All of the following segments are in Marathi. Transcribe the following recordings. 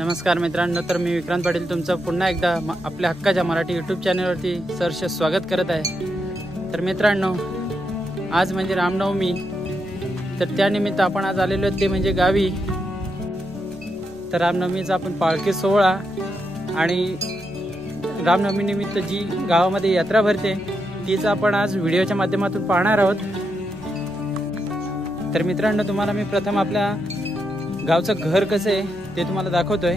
नमस्कार मित्रांनो, तर मी विक्रांत पाटील तुमचं पुन्हा एकदा आपल्या हक्काच्या मराठी यूट्यूब चॅनलवरती सहर्ष स्वागत करत आहे। तर मित्रांनो, आज म्हणजे रामनवमी, तर त्यानिमित्त आपण आज आलेलो ते म्हणजे गावी। तर रामनवमीचा आपण पालखी सोहळा आणि रामनवमी निमित्त जी गावामध्ये यात्रा भरते तीच आपण आज व्हिडिओच्या माध्यमातून पाहणार आहोत। तर मित्रांनो, तुम्हाला मी प्रथम आपल्या गावचं घर कसं आहे ते तुम्हाला दाखवतोय।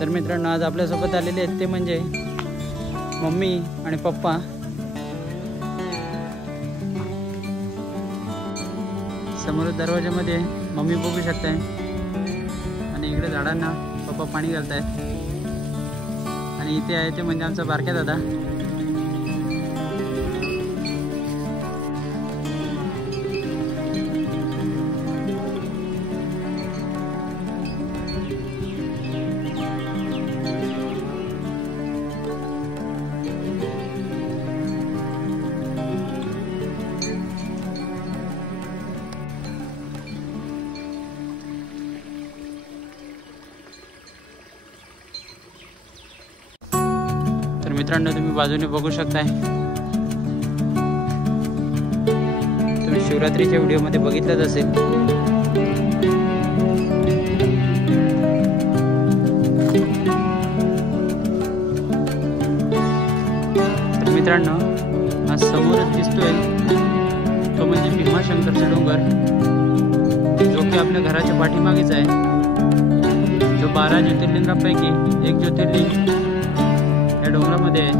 तर मित्रांनो, आज आपल्यासोबत आलेले आहेत ते म्हणजे मम्मी आणि पप्पा। समोर दरवाजामध्ये मम्मी बघू शकताय आणि इकडे झाडांना पप्पा पाणी घालतायत आणि इथे आहे ते म्हणजे आमचा बारक्या दादा। मित्रांनो, तुम्ही बाजूने बघू शकताय, तुम्ही शिवरात्रीच्या व्हिडिओमध्ये बघितलंच असेल। तर मित्रांनो, आज समोरच दिसतोय तो म्हणजे भीमाशंकरचा डोंगर, जो की आपल्या घराच्या पाठीमागेच आहे, जो 12 ज्योतिर्लिंगापैकी एक ज्योतिर्लिंग या डोंगरामध्ये आहे।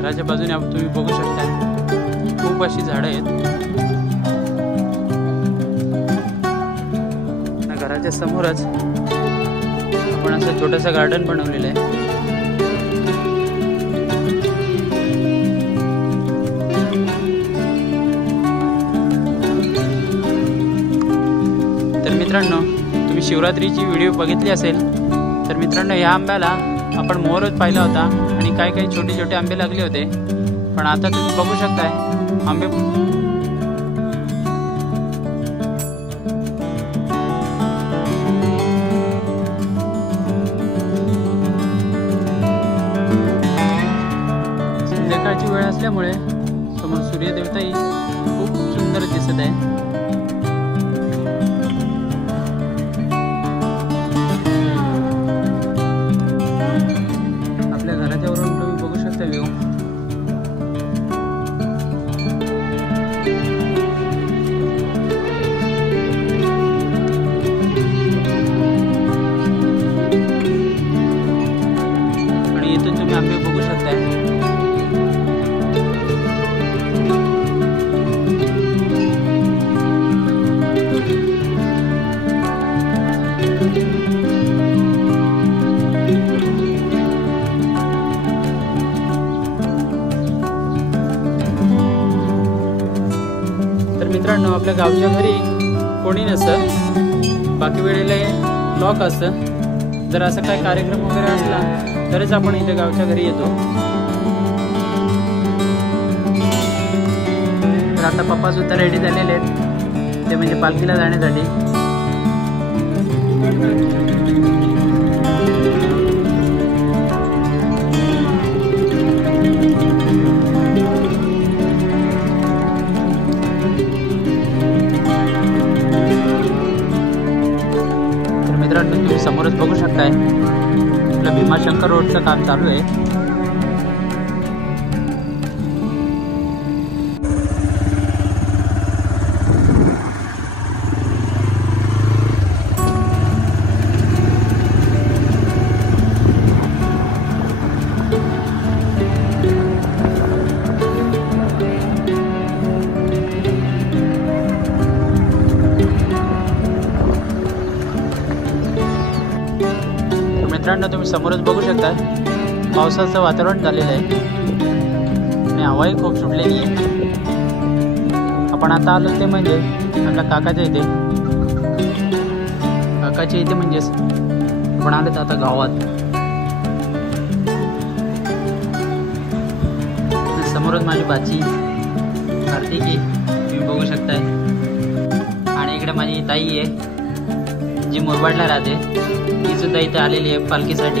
घराच्या बाजूने तुम्ही बघू शकता खूप अशी झाडं आहेत। घराच्या समोरच आपण असं छोटंसं गार्डन बनवलेलं आहे। तर मित्रांनो, तुम्ही शिवरात्रीची व्हिडिओ बघितली असेल तर मित्रांनो, ह्या आंब्याला आपण मोहरच पाहिला होता आणि काही काही छोटे छोटे आंबे लागले होते, पण आता तुम्ही बघू शकताय आंबे संध्याकाळची वेळ असल्यामुळे समोर सूर्यदेवताही खूप सुंदर दिसत आहे। आंबे बघू शकताय। आपल्या गावच्या घरी कोणी नसतं, बाकी वेळेला लॉक असतं. जर असं काही कार्यक्रम वगैरे असला तरच आपण इथे गावच्या घरी येतो. तर आता पप्पा सुद्धा रेडी झालेले आहेत, ते म्हणजे पालखीला जाण्यासाठी. मित्रांनो, तुम्ही समोरच बघू शकताय आपलं भीमाशंकर रोडचं काम चालू आहे. मित्रांनो, तुम्ही समोरच बघू शकता पावसाचं वातावरण झालेलं आहे आणि हवाही खूप सुटलेली आहे. आपण आता आलो ते म्हणजे आपल्या काकाच्या इथे म्हणजेच आपण आलो आता गावात. समोरच माझी बाची कार्तिकी तुम्ही बघू शकताय, आणि इकडे माझी ताई आहे जी मुरबाडला राहते, ती सुद्धा इथे आलेली आहे पालखीसाठी.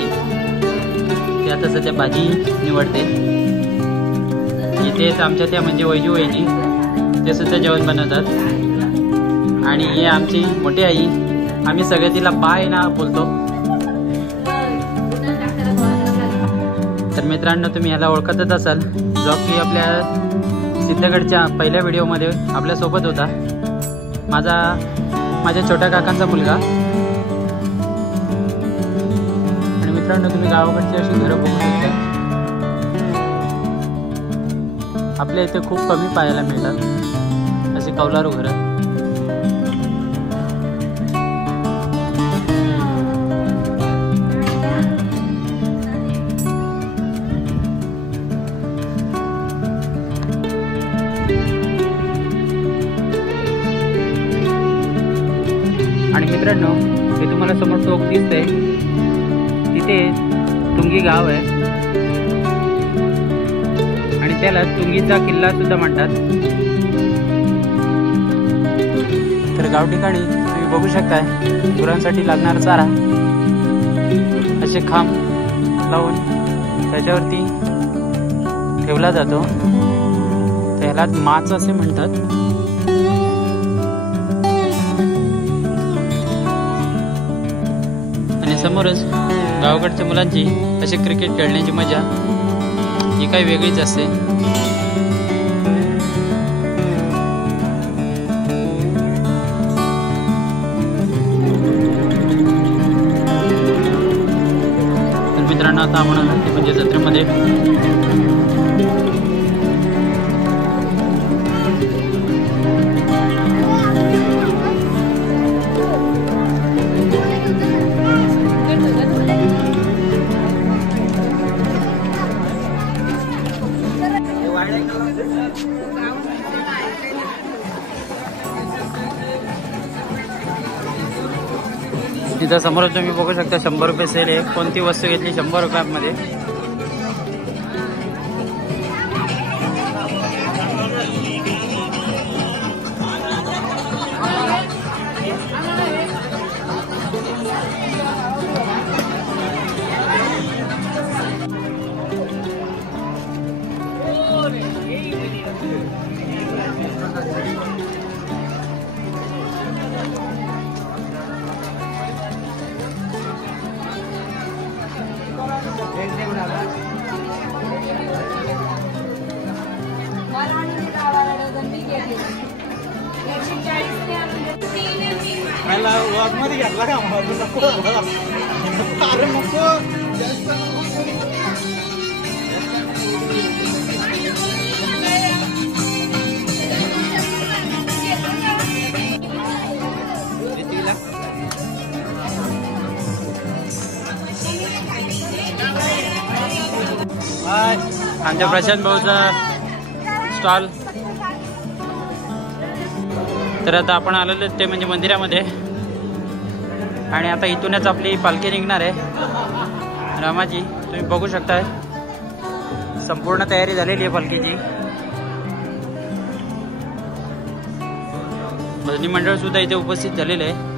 ती आता सध्या भाजी निवडते. इथेच आमच्या त्या म्हणजे वैजू वहिनी ते सुद्धा जेवण बनवतात. आणि हे आमची मोठी आई, आम्ही सगळे तिला बाय ना बोलतो. तर मित्रांनो, तुम्ही याला ओळखतच असाल, जो की आपल्या सिद्धगडच्या पहिल्या व्हिडिओमध्ये आपल्यासोबत होता, माझ्या छोट्या काकांचा मुलगा. मित्रांनो, तुम्ही गावाकडची अशी घरं बघू शकता. आपल्या इथे खूप कमी पाहायला मिळतात अशी कौलारू घरं. आणि मित्रांनो, हे तुम्हाला समोर टोक दिसतंय, तिथे तुंगी गाव आहे आणि त्याला तुंगीचा किल्ला सुद्धा म्हणतात. तर गाव ठिकाणी तुम्ही बघू शकताय गुरांसाठी लागणारा चारा असे खांब लावून त्याच्यावरती ठेवला जातो. त्याला माच असे म्हणतात. आणि समोरच गावाकडच्या मुलांची असे क्रिकेट खेळण्याची मजा ही काही वेगळीच असते. तर मित्रांनो, आता आपण म्हणजे जत्रेमध्ये तिथं समोर तुम्ही बघू शकता 100 रुपये सेल आहे. कोणती वस्तू घेतली 100 रुपयांमध्ये. मध्ये घेतला का अरे नको आमच्या प्रशांत भाऊचा स्टॉल तर आता आपण आलेलो ते म्हणजे मंदिरामध्ये आणि आता इथूनच आपली पालखी निघणार आहे रामाची. तुम्ही बघू शकताय संपूर्ण तयारी झालेली आहे पालखीची. भजनी मंडळ सुद्धा इथे उपस्थित झालेले आहे.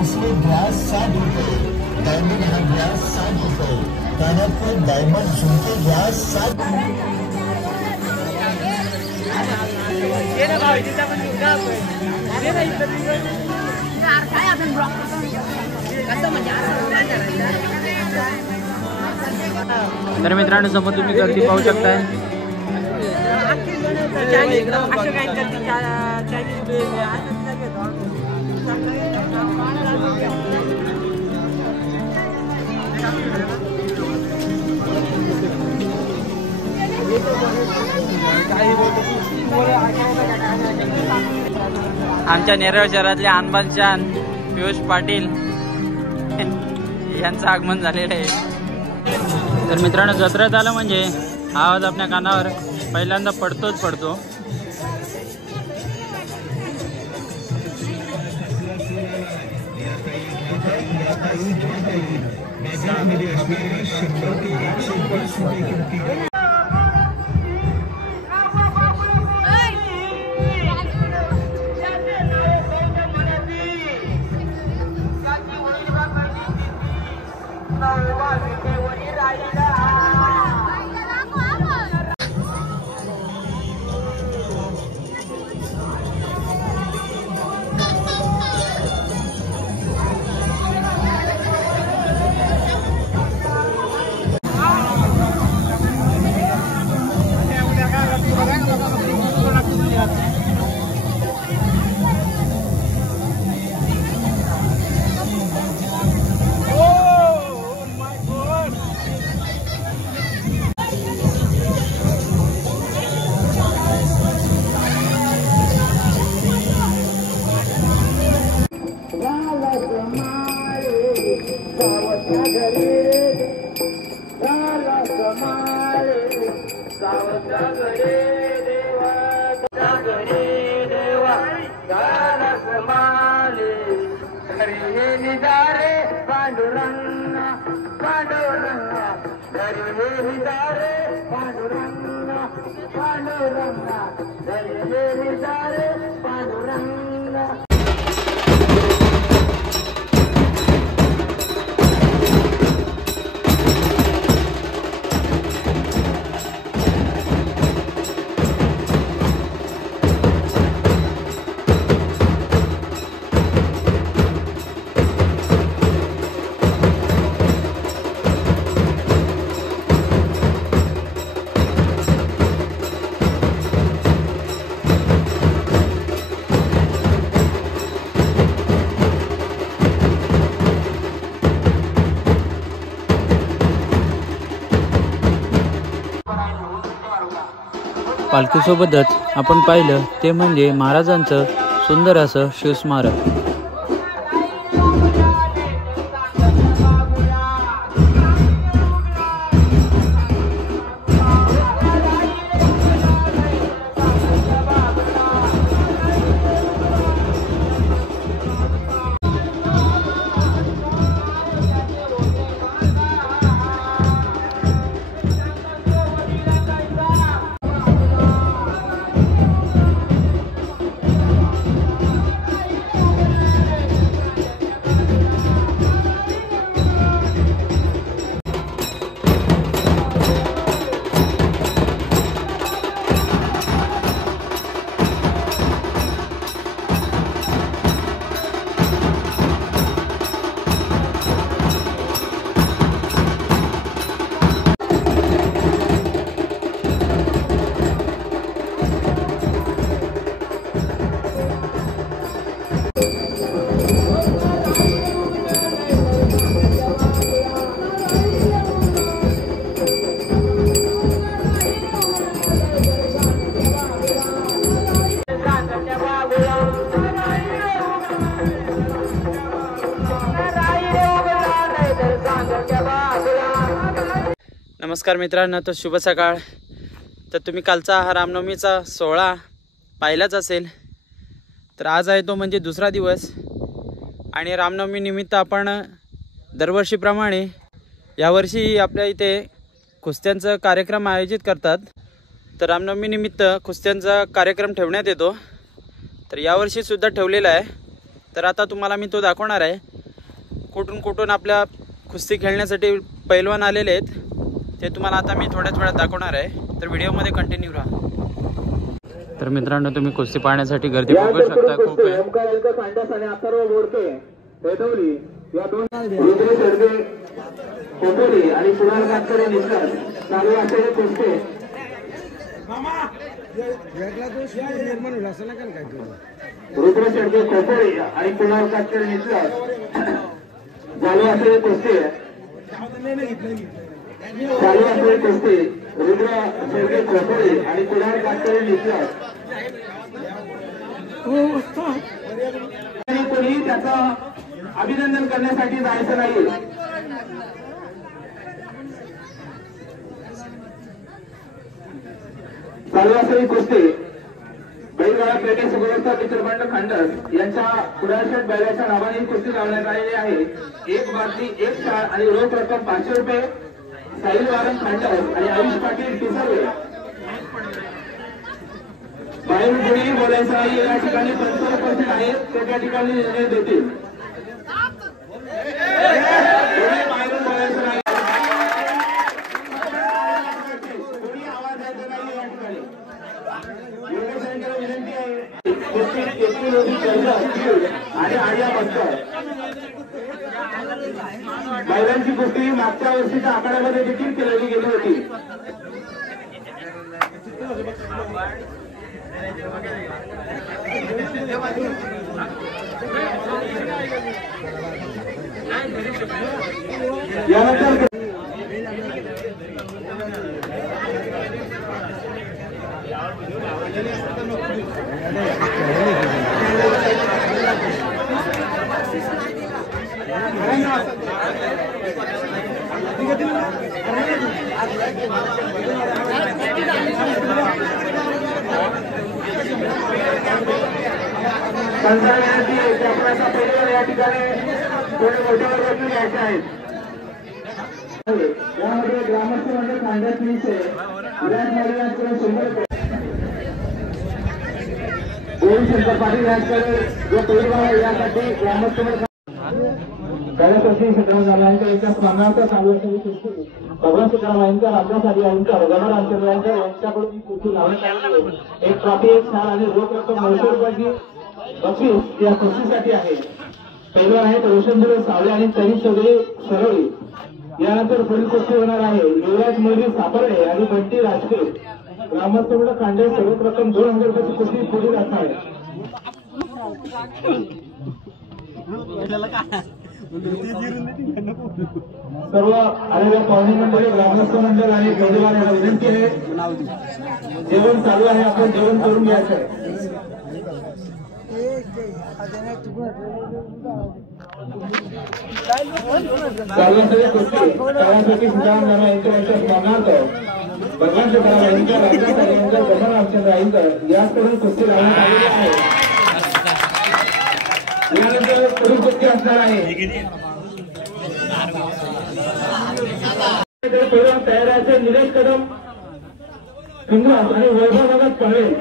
दूसरे ग्लास 60 रुपए, डायमंड का ग्लास 60 रुपए, कानापुर डायमंड झुमके ग्लास 60। तर मित्रांनो समोर तुम्ही गर्दी पाहू शकताय. आमच्या नेरळ शहरातले आणबान शान पियुष पाटील यांचं आगमन झालेलं आहे. तर मित्रांनो जत्रा झालं म्हणजे हा आवाज आपल्या कानावर पहिल्यांदा पडतोच पडतो. पालखीसोबतच आपण पाहिलं ते म्हणजे महाराजांचं सुंदर असं शिवस्मारक. नमस्कार मित्रांनो, तर शुभ सकाळ. तर तुम्ही कालचा हा रामनवमीचा सोहळा पाहिलाच असेल. तर आज आहे तो म्हणजे दुसरा दिवस आणि रामनवमी निमित्त आपण दरवर्षीप्रमाणे यावर्षी आपल्या इथे कुस्त्यांचा कार्यक्रम आयोजित करतात. तर रामनवमी निमित्त कुस्त्यांचा कार्यक्रम ठेवण्यात येतो. तर यावर्षी सुद्धा ठेवलेला आहे. तर आता तुम्हाला मी तो दाखवणार आहे. कुठून कुठून आपल्या कुस्ती खेळण्यासाठी पैलवान आलेले आहेत ते तुम्हाला आता मी थोड्याच वेळात दाखवणार आहे. तर व्हिडिओमध्ये कंटिन्यू राहा. तर मित्रांनो, तुम्ही कुस्ती पाहण्यासाठी गर्दी बघू शकता. खूप आहे. आणि कुणाल कातकरे निसर्ग चालू असलेले कुस्ते रुद्र शेडके खोपोळी आणि कुणाल कातकरे निसर्ग चालू असलेले कुस्ते रुद्र शेडके खोपोळी आणि कुणाल कातकरे निसर्ग कोणी त्याचं अभिनंदन करण्यासाठी जायचं नाही. चालू असलेली कुस्ती बैलगाडा पेटे सुगवस्था मित्रमंडळ खांडस यांच्या पुढारशेठ बैलाच्या नावाने कुस्ती लावण्यात आलेली आहे. एक बातमी एक शाळ आणि रोख रक्कम 500 रुपये. साहिल वारम खांडस आणि आयुष पाटील टिसर्वे. बाहेर कोणी बोलायचं नाही. या ठिकाणी 50% आहेत ते त्या ठिकाणी निर्णय देतील. बाहेरून बोलायचं नाही. कोणी आवाज द्यायचा नाही. या ठिकाणी विनंती आहे. आणि आर्या बस्तर महिलांची कुस्ती मागच्या वर्षीच्या आखाड्यामध्ये देखील केलेली गेली होती. यानंतर या ठिकाणी थोडे मोठे वर्ग घ्यायचे आहेत. यामध्ये ग्रामस्थ मंडळ खांडस शंकर पाटील यांच्याकडे जो पैलवान यासाठी ग्रामस्थ गणेशोत्सवी क्षेत्रात झाल्यानंतर यांच्या स्मरणार्थ चालू असलेली कुस्ती भगवान सीताराम यांच्या रामदासाठी यांच्या रघुनाथ रामचंद्र यांच्याकडून ही कुस्ती लावण्यात आली. एक ट्रॉफी, एक शाल आणि रोख रक्कम 900 रुपयाची बक्षीस या कुस्तीसाठी आहे. पैलवान आहेत रोशनदेव सावळे आणि तरी चौधरी सरवळी. यानंतर पुढील कुस्ती होणार आहे युवराज मुरली सापर्डे आणि बंटी राजकीर. ग्रामस्थ मंडळ खांडस रोख रक्कम 2000 रुपयाची कुस्ती पुढील असणार आहे. सर्व आलेल्या पाहुणे मंडळी, ग्रामस्थ मंडळ आणि पैलवान यांना विनंती आहे. जेवण चालू आहे, आपण जेवण करून घ्यायचं आहे. चालू असलेली कुस्ती त्यासाठी सीताराम यांच्या स्मरणार्थ भगवान सीताराम यांच्या रामदासाठी यांच्या रघुनाथ रामचंद्र यांच्या याचकडून कुस्ती लावण्यात आलेली आहे. यानंतर पुढील कुस्ती असणार आहे. तयार आहे निलेश कदम सिंगराज आणि वैभव भगत पनवेल.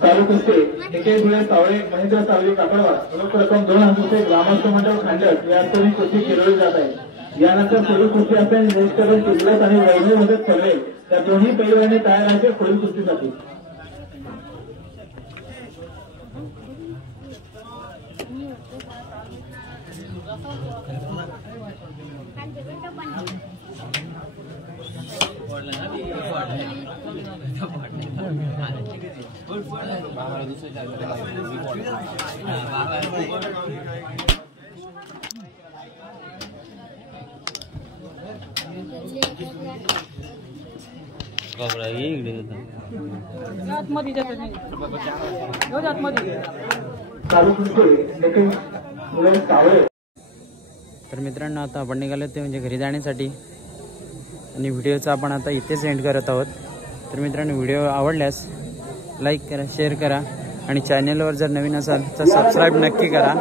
चालू कुस्ती निकेश धुळे सावळे महेंद्र सावली काकडवा रोख रक्कम 2000 रुपये. ग्रामस्थ मंडळ खांडस या दोन्ही कुस्ती खेळवली जात आहे. यानंतर पुढील कुस्ती असताना निलेश कदम टिकलस आणि वैभव मदत ठरले. त्या दोन्ही पैलवानी तयार आहे पुढील कुस्तीसाठी. तर मित्रांनो आता आपण निघालो ते म्हणजे घरी जाण्यासाठी आणि व्हिडिओचा आपण आता इथेच एंड करत आहोत. तर मित्रांनो व्हिडिओ आवडल्यास लाईक करा, शेअर करा आणि चॅनलवर जर नवीन असाल तर सबस्क्राईब नक्की करा.